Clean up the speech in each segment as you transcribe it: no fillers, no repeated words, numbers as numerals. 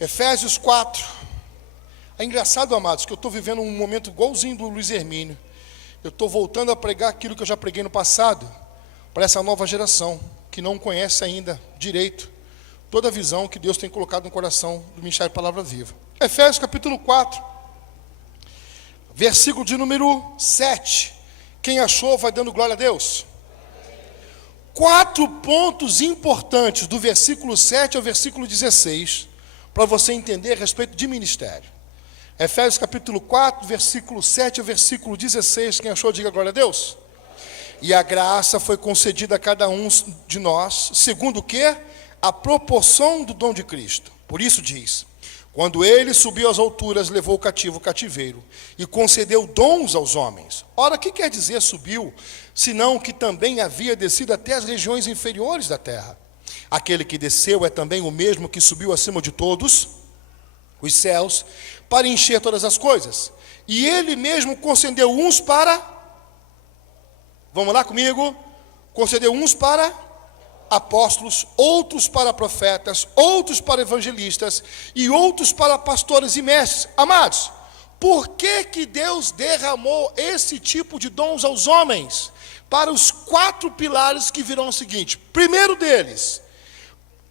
Efésios 4. É engraçado, amados, que eu estou vivendo um momento igualzinho do Luiz Hermínio. Eu estou voltando a pregar aquilo que eu já preguei no passado, para essa nova geração, que não conhece ainda direito toda a visão que Deus tem colocado no coração do Ministério Palavra Viva. Efésios capítulo 4, versículo de número 7. Quem achou vai dando glória a Deus. 4 pontos importantes do versículo 7 ao versículo 16, para você entender a respeito de ministério. Efésios capítulo 4, versículo 7 ao versículo 16, quem achou, diga glória a Deus. E a graça foi concedida a cada um de nós, segundo o quê? A proporção do dom de Cristo. Por isso diz: quando ele subiu às alturas, levou o cativo o cativeiro, e concedeu dons aos homens. Ora, o que quer dizer subiu, senão que também havia descido até as regiões inferiores da terra? Aquele que desceu é também o mesmo que subiu acima de todos os céus, para encher todas as coisas. E ele mesmo concedeu uns para... Vamos lá comigo? Concedeu uns para apóstolos, outros para profetas, outros para evangelistas e outros para pastores e mestres. Amados, por que Deus derramou esse tipo de dons aos homens? Para os 4 pilares que virão o seguinte: primeiro deles,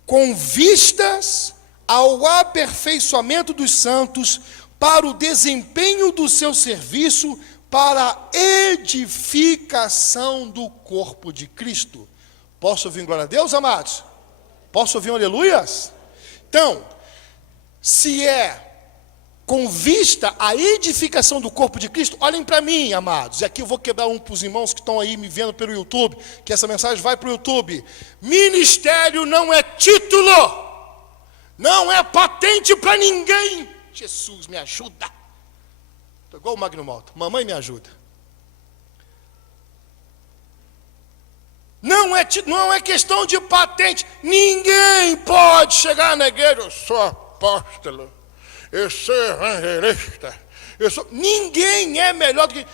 com vistas ao aperfeiçoamento dos santos, para o desempenho do seu serviço, para a edificação do corpo de Cristo. Posso ouvir glória a Deus, amados? Posso ouvir um aleluias? Então, se é com vista à edificação do corpo de Cristo, olhem para mim, amados, e aqui eu vou quebrar um para os irmãos que estão aí me vendo pelo YouTube, que essa mensagem vai para o YouTube. Ministério não é título, não é patente para ninguém. Jesus, me ajuda. Estou igual o Magno Malta. Mamãe, me ajuda. Não é questão de patente. Ninguém pode chegar na igreja: eu sou apóstolo, eu sou evangelista, Ninguém é melhor do que...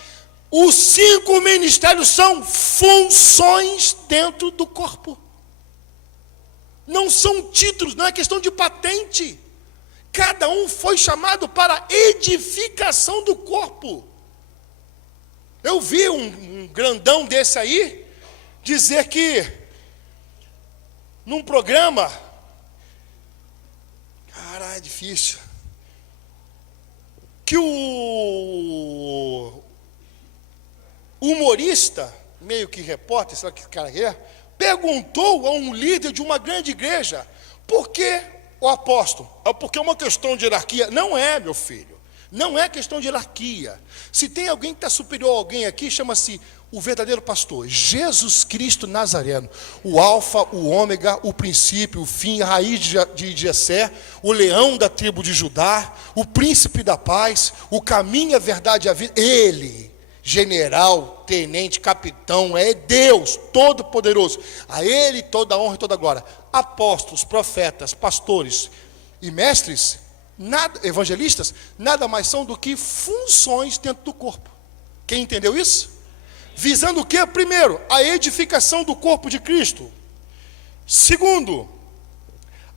Os 5 ministérios são funções dentro do corpo. Não são títulos, não é questão de patente. Cada um foi chamado para edificação do corpo. Eu vi um grandão desse aí dizer que num programa, cara, é difícil, que o humorista, meio que repórter, sei lá que cara é, perguntou a um líder de uma grande igreja: por que o apóstolo? Porque é uma questão de hierarquia. Não é, meu filho, não é questão de hierarquia. Se tem alguém que está superior a alguém aqui, chama-se o verdadeiro pastor, Jesus Cristo Nazareno, o alfa, o ômega, o princípio, o fim, a raiz de Jessé, o leão da tribo de Judá, o príncipe da paz, o caminho, a verdade e a vida. Ele, general, tenente, capitão, é Deus todo-poderoso. A ele toda a honra e toda a glória. Apóstolos, profetas, pastores e mestres, evangelistas, nada mais são do que funções dentro do corpo. Quem entendeu isso? Visando o quê? Primeiro, a edificação do corpo de Cristo. Segundo,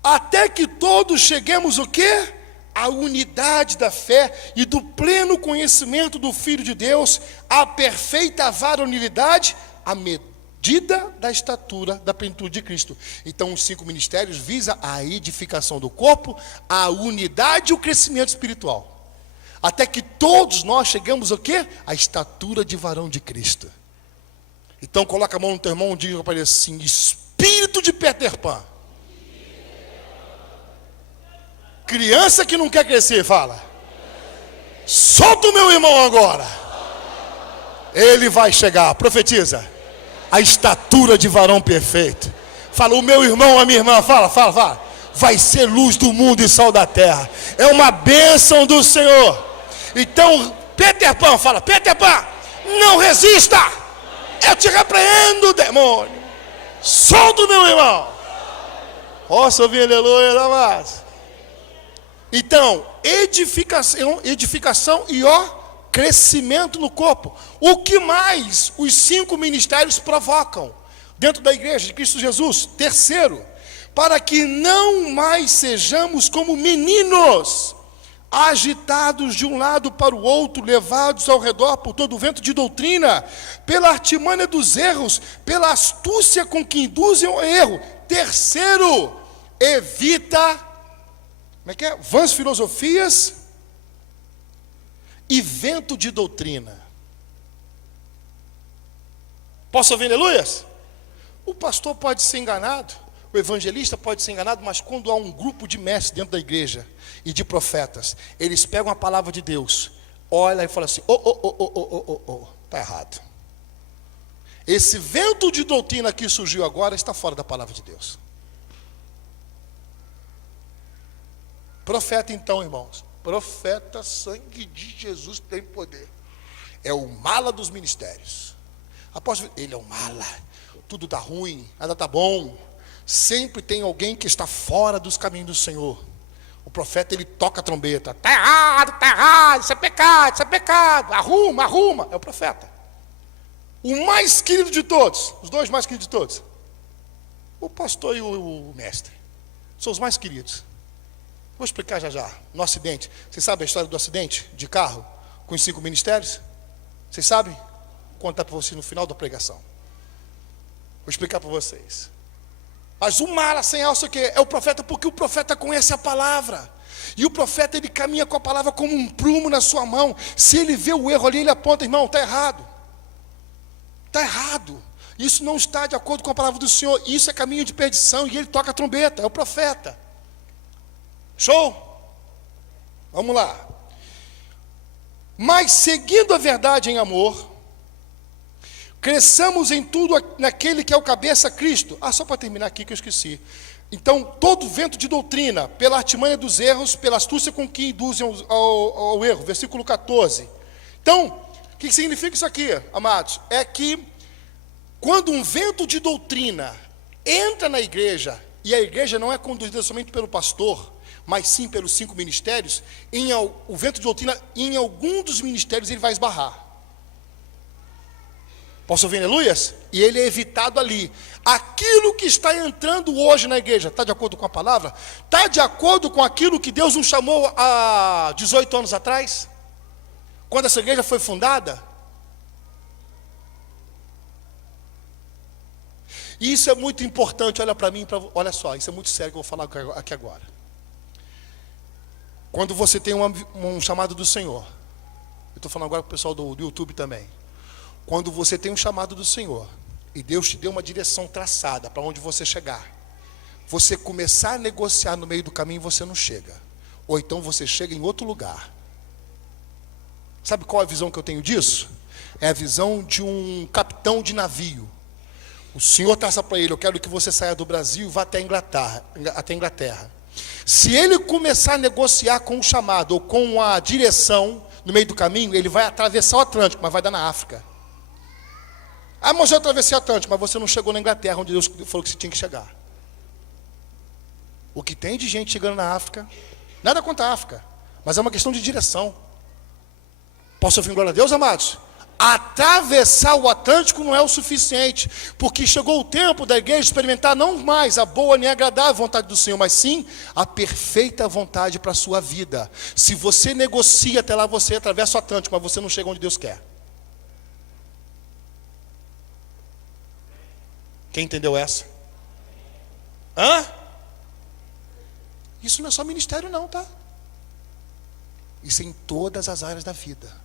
até que todos cheguemos o quê? A unidade da fé e do pleno conhecimento do Filho de Deus, a perfeita varonilidade, a medida da estatura da plenitude de Cristo. Então, os 5 ministérios visam a edificação do corpo, a unidade e o crescimento espiritual. Até que todos nós chegamos o quê? A estatura de varão de Cristo. Então, coloca a mão no teu irmão e diga para ele assim: espírito de Peter Pan. Criança que não quer crescer, fala: solta o meu irmão agora. Ele vai chegar, profetiza, a estatura de varão perfeito. Fala: o meu irmão, a minha irmã, fala. Vai ser luz do mundo e sal da terra. É uma bênção do Senhor. Então, Peter Pan, fala: Peter Pan, não resista. Eu te repreendo, demônio. Solta o meu irmão. Posso ouvir aleluia, amados? Então, edificação e crescimento no corpo. O que mais os 5 ministérios provocam dentro da igreja de Cristo Jesus? Terceiro, para que não mais sejamos como meninos, agitados de um lado para o outro, levados ao redor por todo o vento de doutrina, pela artimanha dos erros, pela astúcia com que induzem ao erro. Terceiro, evita, vãs filosofias e vento de doutrina. Posso ouvir aleluias? O pastor pode ser enganado, o evangelista pode ser enganado, mas quando há um grupo de mestres dentro da igreja e de profetas, eles pegam a palavra de Deus, olham e falam assim: está errado. Esse vento de doutrina que surgiu agora está fora da palavra de Deus. Profeta então, irmãos, profeta, sangue de Jesus tem poder. É o mala dos ministérios. Apóstolo, ele é o mala. Tudo está ruim, nada está bom. Sempre tem alguém que está fora dos caminhos do Senhor. O profeta, ele toca a trombeta. Está errado, isso é pecado, arruma. É o profeta. O mais querido de todos, os dois mais queridos de todos, o pastor e o mestre, são os mais queridos. Vou explicar já. No acidente, vocês sabem a história do acidente de carro com os 5 ministérios? Vocês sabem? Vou contar para vocês no final da pregação. Vou explicar para vocês. Mas o mala sem alça, o que é o profeta? Porque o profeta conhece a palavra. E o profeta, ele caminha com a palavra como um prumo na sua mão. Se ele vê o erro ali, ele aponta: irmão, está errado. Está errado. Isso não está de acordo com a palavra do Senhor. Isso é caminho de perdição. E ele toca a trombeta, é o profeta. Show? Vamos lá. Mas seguindo a verdade em amor, cresçamos em tudo naquele que é o cabeça, Cristo. Só para terminar aqui que eu esqueci. Então, todo vento de doutrina, pela artimanha dos erros, pela astúcia com que induzem ao erro. Versículo 14. Então, o que significa isso aqui, amados? É que quando um vento de doutrina entra na igreja, e a igreja não é conduzida somente pelo pastor, mas sim pelos 5 ministérios, o vento de doutrina, em algum dos ministérios, ele vai esbarrar. Posso ouvir aleluias? E ele é evitado ali. Aquilo que está entrando hoje na igreja, está de acordo com a palavra? Está de acordo com aquilo que Deus nos chamou há 18 anos atrás? Quando essa igreja foi fundada? E isso é muito importante, olha para mim, olha só, isso é muito sério que eu vou falar aqui agora. Quando você tem um chamado do Senhor, eu estou falando agora para o pessoal do YouTube também. Quando você tem um chamado do Senhor, e Deus te deu uma direção traçada para onde você chegar, você começar a negociar no meio do caminho, você não chega. Ou então você chega em outro lugar. Sabe qual é a visão que eu tenho disso? É a visão de um capitão de navio. O Senhor traça para ele: eu quero que você saia do Brasil e vá até a Inglaterra. Se ele começar a negociar com o chamado ou com a direção no meio do caminho, ele vai atravessar o Atlântico, mas vai dar na África. Mas eu atravessei o Atlântico, mas você não chegou na Inglaterra, onde Deus falou que você tinha que chegar. O que tem de gente chegando na África, nada contra a África, mas é uma questão de direção. Posso ouvir glória a Deus, amados? Atravessar o Atlântico não é o suficiente, porque chegou o tempo da igreja experimentar não mais a boa nem agradável vontade do Senhor, mas sim a perfeita vontade para a sua vida. Se você negocia até lá, você atravessa o Atlântico, mas você não chega onde Deus quer. Quem entendeu essa? Isso não é só ministério não, tá? Isso é em todas as áreas da vida.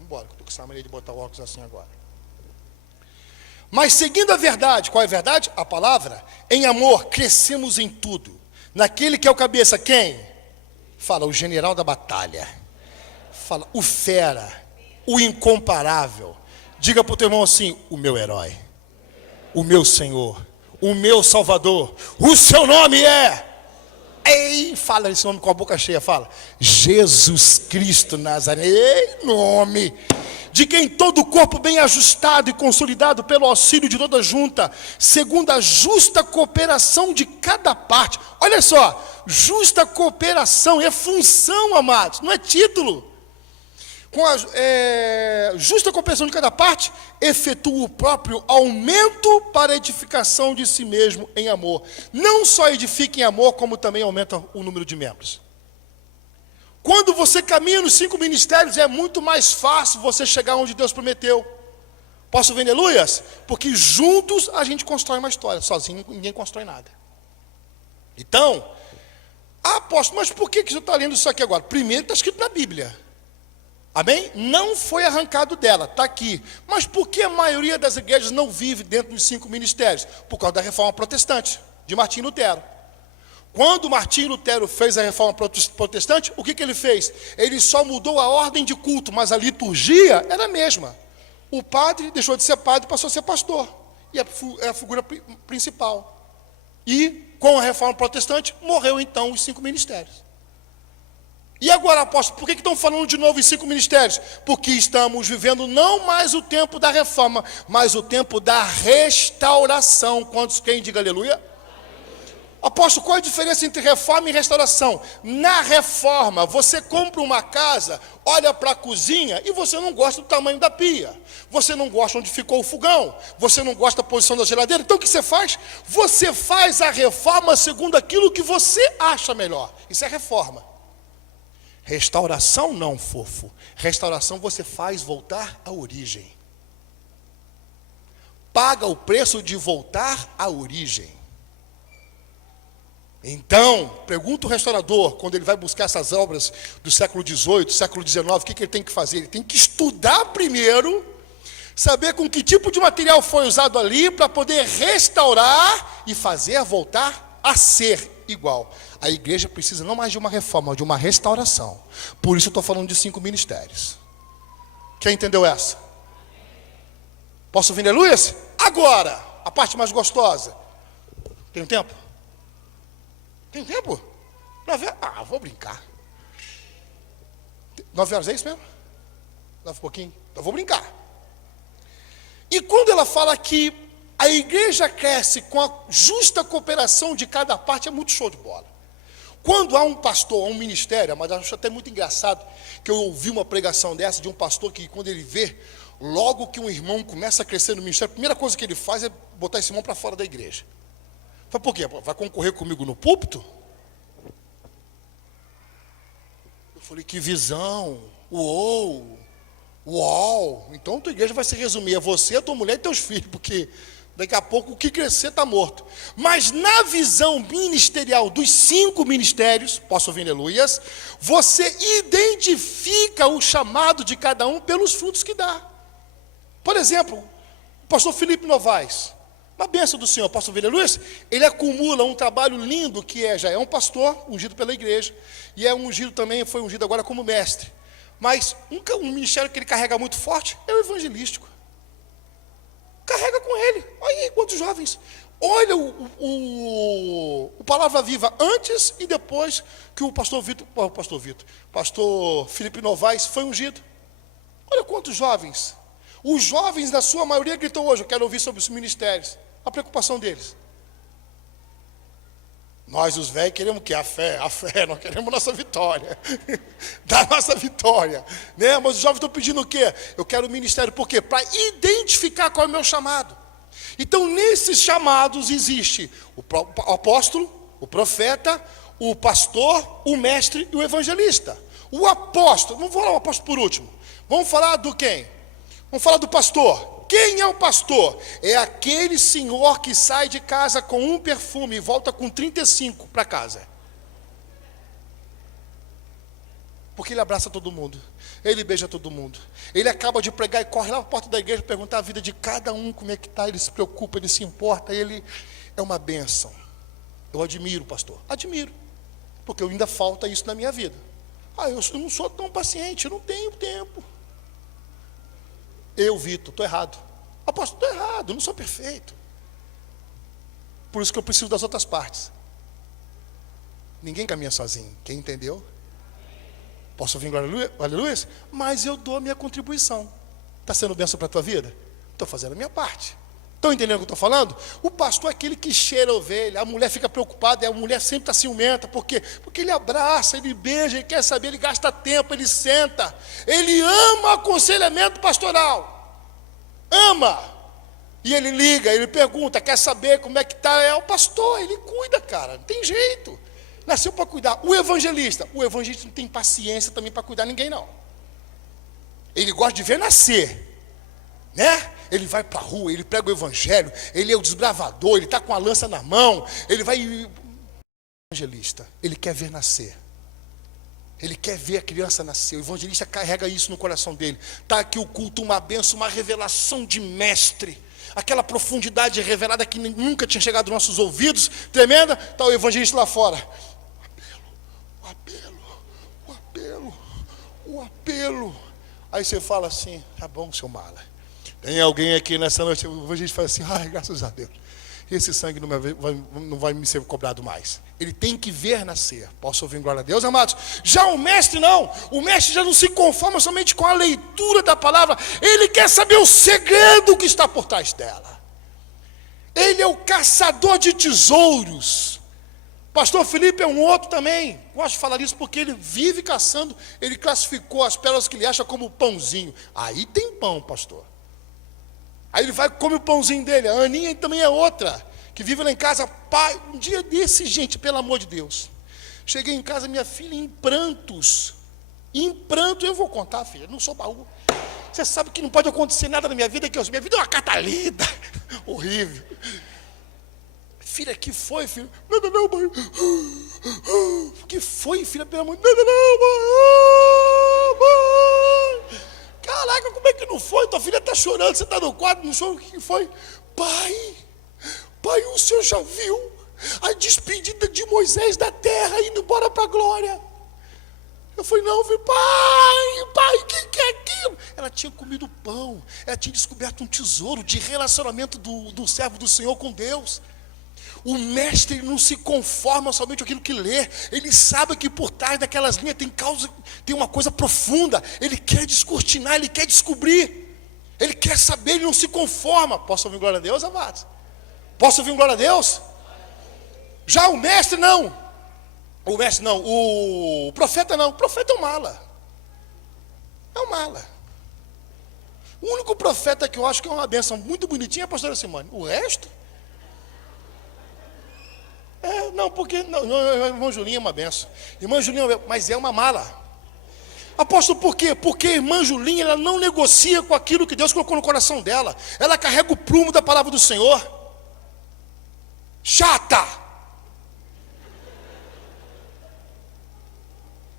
Embora, que eu estou com essa mania de botar o óculos assim agora. Mas seguindo a verdade, qual é a verdade? A palavra. Em amor, crescemos em tudo. Naquele que é o cabeça, quem? Fala, o general da batalha. Fala, o fera, o incomparável. Diga para o teu irmão assim: o meu herói, o meu Senhor, o meu Salvador, o seu nome é... Ei, fala esse nome com a boca cheia, fala: Jesus Cristo Nazareno. Ei, nome de quem todo o corpo bem ajustado e consolidado pelo auxílio de toda junta, segundo a justa cooperação de cada parte. Olha só, justa cooperação é função, amados, não é título. com a justa compreensão de cada parte, efetua o próprio aumento para a edificação de si mesmo em amor. Não só edifica em amor, como também aumenta o número de membros. Quando você caminha nos 5 ministérios, é muito mais fácil você chegar onde Deus prometeu. Posso ver aleluias? Porque juntos a gente constrói uma história, sozinho ninguém constrói nada. Então, apóstolo, mas por que você está lendo isso aqui agora? Primeiro está escrito na Bíblia. Amém? Não foi arrancado dela, está aqui. Mas por que a maioria das igrejas não vive dentro dos 5 ministérios? Por causa da reforma protestante, de Martim Lutero. Quando Martim Lutero fez a reforma protestante, o que ele fez? Ele só mudou a ordem de culto, mas a liturgia era a mesma. O padre deixou de ser padre e passou a ser pastor. E é a figura principal. E com a reforma protestante, morreu então os 5 ministérios. E agora, apóstolo, por que estão falando de novo em 5 ministérios? Porque estamos vivendo não mais o tempo da reforma, mas o tempo da restauração. Quantos quem diga aleluia? Apóstolo, qual é a diferença entre reforma e restauração? Na reforma, você compra uma casa, olha para a cozinha e você não gosta do tamanho da pia. Você não gosta onde ficou o fogão. Você não gosta da posição da geladeira. Então o que você faz? Você faz a reforma segundo aquilo que você acha melhor. Isso é reforma. Restauração não, fofo. Restauração você faz voltar à origem. Paga o preço de voltar à origem. Então, pergunta o restaurador, quando ele vai buscar essas obras do século XVIII, século XIX, o que ele tem que fazer? Ele tem que estudar primeiro, saber com que tipo de material foi usado ali, para poder restaurar e fazer voltar a ser igual. A igreja precisa não mais de uma reforma, mas de uma restauração. Por isso eu estou falando de 5 ministérios. Quem entendeu essa? Posso ouvir aleluia? Agora, a parte mais gostosa. Tem tempo? Tem tempo? 9 horas? Ah, vou brincar. 9 horas é isso mesmo? 9 pouquinho? Então vou brincar. E quando ela fala que a igreja cresce com a justa cooperação de cada parte, é muito show de bola. Quando há um pastor, um ministério, mas acho até muito engraçado que eu ouvi uma pregação dessa de um pastor que quando ele vê, logo que um irmão começa a crescer no ministério, a primeira coisa que ele faz é botar esse irmão para fora da igreja. Fala, por quê? Vai concorrer comigo no púlpito? Eu falei, que visão! Uou! Uau! Então tua igreja vai se resumir a você, a tua mulher e teus filhos, porque daqui a pouco o que crescer está morto. Mas na visão ministerial dos 5 ministérios, posso ouvir aleluias, você identifica o chamado de cada um pelos frutos que dá. Por exemplo, o pastor Felipe Novaes, uma bênção do Senhor, posso ouvir aleluia? Ele acumula um trabalho lindo que já é um pastor ungido pela igreja, e é ungido também, foi ungido agora como mestre. Mas um ministério que ele carrega muito forte é o evangelístico. Carrega com ele. Olha aí quantos jovens. Olha o Palavra Viva antes e depois que o pastor Felipe Novaes foi ungido. Olha quantos jovens. Os jovens, na sua maioria, gritam hoje, eu quero ouvir sobre os ministérios. A preocupação deles. Nós, os velhos, queremos o quê? A fé, nós queremos nossa vitória. Da nossa vitória. Né? Mas os jovens estão pedindo o quê? Eu quero o ministério, por quê? Para identificar qual é o meu chamado. Então, nesses chamados existe o apóstolo, o profeta, o pastor, o mestre e o evangelista. O apóstolo, vamos falar o apóstolo por último. Vamos falar do quem? Vamos falar do pastor. Quem é o pastor? É aquele senhor que sai de casa com um perfume e volta com 35 para casa. Porque ele abraça todo mundo, ele beija todo mundo. Ele acaba de pregar e corre lá para a porta da igreja perguntar a vida de cada um, como é que está, ele se preocupa, ele se importa, ele é uma bênção. Eu admiro, pastor, admiro, porque ainda falta isso na minha vida. Eu não sou tão paciente, eu não tenho tempo. Eu, Vitor, estou errado. Apóstolo, estou errado, eu não sou perfeito. Por isso que eu preciso das outras partes. Ninguém caminha sozinho. Quem entendeu? Posso ouvir aleluia? Mas eu dou a minha contribuição. Está sendo bênção para a tua vida? Estou fazendo a minha parte. Estão entendendo o que eu estou falando? O pastor é aquele que cheira a ovelha, a mulher fica preocupada, a mulher sempre está ciumenta, por quê? Porque ele abraça, ele beija, ele quer saber, ele gasta tempo, ele senta, ele ama aconselhamento pastoral, ama, e ele liga, ele pergunta, quer saber como é que está, é o pastor, ele cuida, cara, não tem jeito, nasceu para cuidar. O evangelista não tem paciência também para cuidar ninguém não, ele gosta de ver nascer, né? Ele vai para a rua, ele prega o evangelho, ele é o desbravador, ele está com a lança na mão, ele vai... O evangelista, ele quer ver nascer, ele quer ver a criança nascer, o evangelista carrega isso no coração dele. Está aqui o culto, uma bênção, uma revelação de mestre, aquela profundidade revelada que nunca tinha chegado aos nossos ouvidos, tremenda. Está o evangelista lá fora, o apelo. Aí você fala assim, tá bom, seu mala. Tem alguém aqui nessa noite, a gente fala assim, ai, graças a Deus, esse sangue não vai me ser cobrado mais. Ele tem que ver nascer. Posso ouvir glória a Deus, amados? Já o mestre não, o mestre já não se conforma somente com a leitura da palavra, ele quer saber o segredo que está por trás dela. Ele é o caçador de tesouros. Pastor Felipe é um outro também, gosto de falar isso porque ele vive caçando, ele classificou as pérolas que ele acha como pãozinho. Aí tem pão, pastor. Aí ele vai e come o pãozinho dele. A Aninha também é outra, que vive lá em casa. Pai, um dia desse, gente, pelo amor de Deus, cheguei em casa, minha filha em prantos. Em pranto, eu vou contar, filha, não sou baú. Você sabe que não pode acontecer nada na minha vida, que minha vida é uma carta lida, horrível. Filha, que foi, filho? Nada não, mãe. Que foi, filha, pelo amor de Deus? Nada não, mãe. Caraca, como é que não foi? Tua filha está chorando, você está no quadro, não chora, o que foi? Pai, o senhor já viu a despedida de Moisés da terra, indo embora para a glória? Eu falei, não, filho, pai, o que é aquilo? Ela tinha comido pão, ela tinha descoberto um tesouro de relacionamento do servo do Senhor com Deus. O mestre, ele não se conforma somente com aquilo que lê, ele sabe que por trás daquelas linhas tem uma coisa profunda, ele quer descortinar, ele quer descobrir, ele quer saber, ele não se conforma. Posso ouvir glória a Deus, amados? Posso ouvir glória a Deus? Já o mestre não, o profeta não, o profeta é um mala, o único profeta que eu acho que é uma bênção muito bonitinha é a pastora Simone, o resto... irmã Julinha é uma benção. Irmã Julinha, mas é uma mala. Apóstolo, por quê? Porque a irmã Julinha, ela não negocia com aquilo que Deus colocou no coração dela. Ela carrega o prumo da palavra do Senhor. Chata.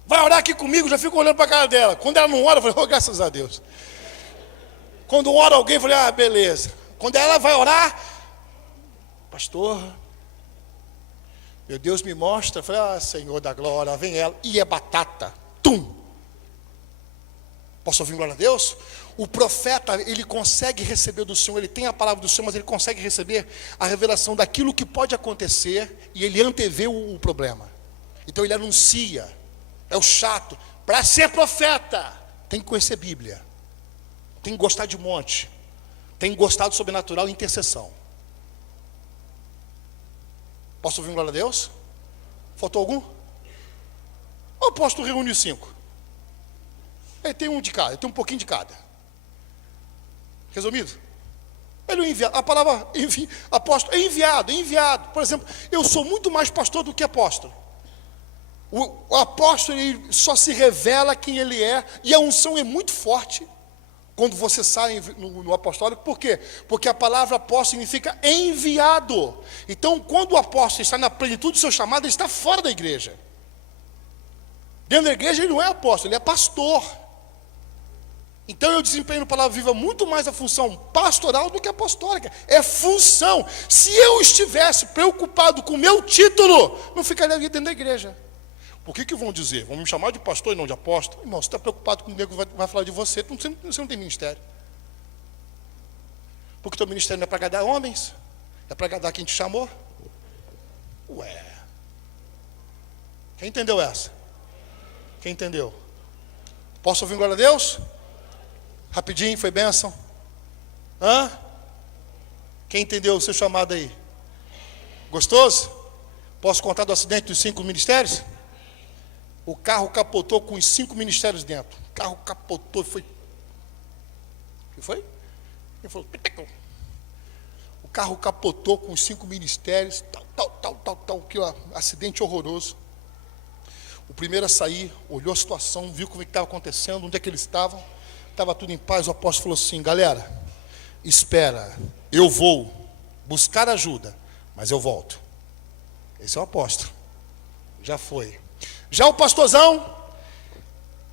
Vai orar aqui comigo, já fico olhando para a cara dela. Quando ela não ora, eu falei, graças a Deus. Quando ora alguém, eu falei, beleza. Quando ela vai orar, pastor, meu Deus me mostra, eu falei, Senhor da glória, vem ela, e é batata, Posso ouvir glória a Deus? O profeta, ele consegue receber do Senhor, ele tem a palavra do Senhor, mas ele consegue receber a revelação daquilo que pode acontecer, e ele antevê o problema. Então ele anuncia, é o chato. Para ser profeta, tem que conhecer Bíblia, tem que gostar de monte, tem que gostar do sobrenatural e intercessão. Posso ouvir glória a Deus? Faltou algum? O apóstolo reúne os 5. Ele tem um de cada, ele tem um pouquinho de cada. Resumido? Ele é o enviado. A palavra apóstolo é enviado. Por exemplo, eu sou muito mais pastor do que apóstolo. O apóstolo, ele só se revela quem ele é, e a unção é muito forte quando você sai no apostólico. Por quê? Porque a palavra apóstolo significa enviado. Então, quando o apóstolo está na plenitude do seu chamado, ele está fora da igreja. Dentro da igreja ele não é apóstolo, ele é pastor. Então eu desempenho no Palavra Viva muito mais a função pastoral do que apostólica. É função. Se eu estivesse preocupado com o meu título, não ficaria dentro da igreja. Por que vão dizer? Vão me chamar de pastor e não de apóstolo? Irmão, você está preocupado com o nego vai falar de você, você não tem ministério. Porque teu ministério não é para agradar homens? É para agradar quem te chamou? Ué. Quem entendeu essa? Quem entendeu? Posso ouvir glória a Deus? Rapidinho, foi bênção. Quem entendeu o seu chamado aí? Gostoso? Posso contar do acidente dos 5 ministérios? O carro capotou com os 5 ministérios dentro. O carro capotou e foi... O que foi? Ele falou... O carro capotou com os 5 ministérios, tal, que acidente horroroso. O primeiro a sair, olhou a situação, viu como é que estava acontecendo, onde é que eles estavam. Estava tudo em paz, o apóstolo falou assim: galera, espera, eu vou buscar ajuda, mas eu volto. Esse é o apóstolo. Já foi. Já o pastorzão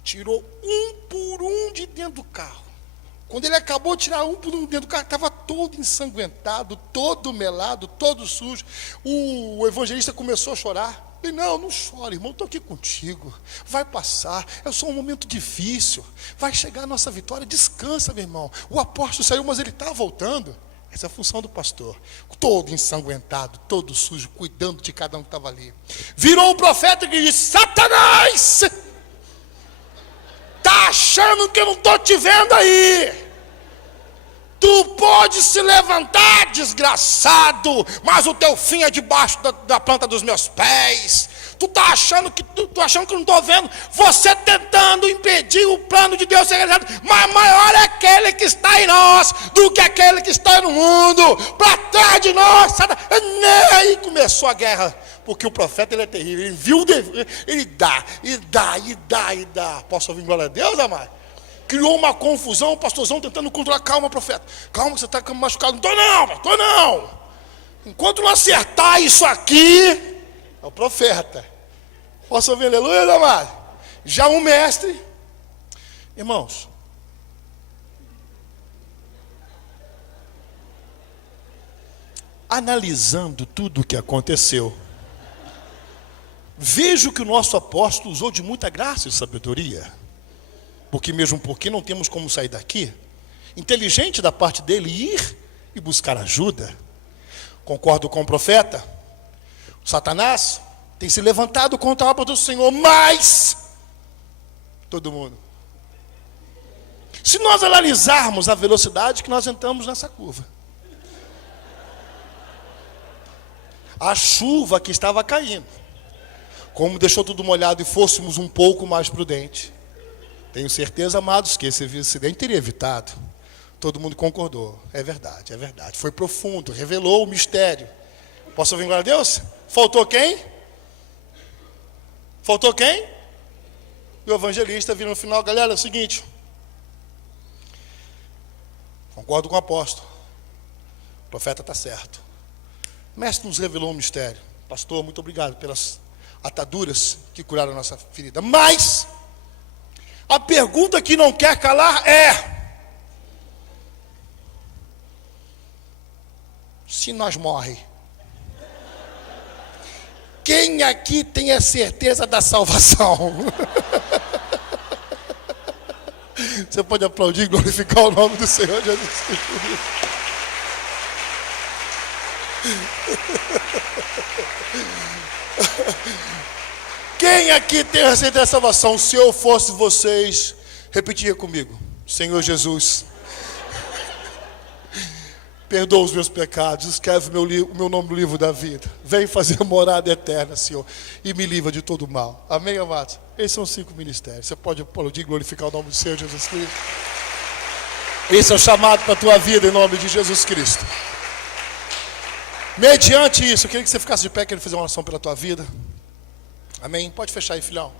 tirou um por um de dentro do carro. Quando ele acabou de tirar um por um dentro do carro, estava todo ensanguentado, todo melado, todo sujo. O evangelista começou a chorar. Ele: não chore, irmão, estou aqui contigo. Vai passar, é só um momento difícil. Vai chegar a nossa vitória, descansa, meu irmão. O apóstolo saiu, mas ele está voltando. Essa é a função do pastor. Todo ensanguentado, todo sujo, cuidando de cada um que estava ali. Virou o profeta e disse: Satanás! Está achando que eu não estou te vendo aí? Tu pode se levantar, desgraçado, mas o teu fim é debaixo da planta dos meus pés. Tu está achando que eu não estou vendo? Você tentando impedir o plano de Deus ser realizado. Mas maior é aquele que está em nós do que aquele que está no mundo. Para trás de nós, Satanás. Aí começou a guerra. Porque o profeta, ele é terrível. Ele viu, ele dá. Posso ouvir glória a Deus, amado? Criou uma confusão, o pastorzão tentando controlar. Calma, profeta. Calma, você está machucado. Não estou não. Enquanto não acertar isso aqui... É o profeta. Posso ouvir aleluia, amado? Já o mestre. Irmãos, analisando tudo o que aconteceu, vejo que o nosso apóstolo usou de muita graça e sabedoria. Porque não temos como sair daqui. Inteligente da parte dele ir e buscar ajuda. Concordo com o profeta. Satanás tem se levantado contra a obra do Senhor, mas todo mundo. Se nós analisarmos a velocidade que nós entramos nessa curva, a chuva que estava caindo, como deixou tudo molhado e fôssemos um pouco mais prudentes, tenho certeza, amados, que esse acidente teria evitado. Todo mundo concordou. É verdade. Foi profundo, revelou o mistério. Posso ouvir glória a Deus? Faltou quem? E o evangelista vira no final: galera, é o seguinte. Concordo com o apóstolo. O profeta está certo. O mestre nos revelou um mistério. Pastor, muito obrigado pelas ataduras que curaram a nossa ferida. Mas a pergunta que não quer calar é: se nós morremos, quem aqui tem a certeza da salvação? Você pode aplaudir e glorificar o nome do Senhor Jesus Cristo. Quem aqui tem a certeza da salvação? Se eu fosse vocês, repetia comigo: Senhor Jesus, perdoa os meus pecados, escreve o meu nome no livro da vida. Vem fazer morada eterna, Senhor, e me livra de todo mal. Amém, amados? Esses são 5 ministérios. Você pode aplaudir e glorificar o nome do Senhor Jesus Cristo. Esse é o chamado para a tua vida, em nome de Jesus Cristo. Mediante isso, eu queria que você ficasse de pé, quero fazer uma oração pela tua vida. Amém? Pode fechar aí, filhão.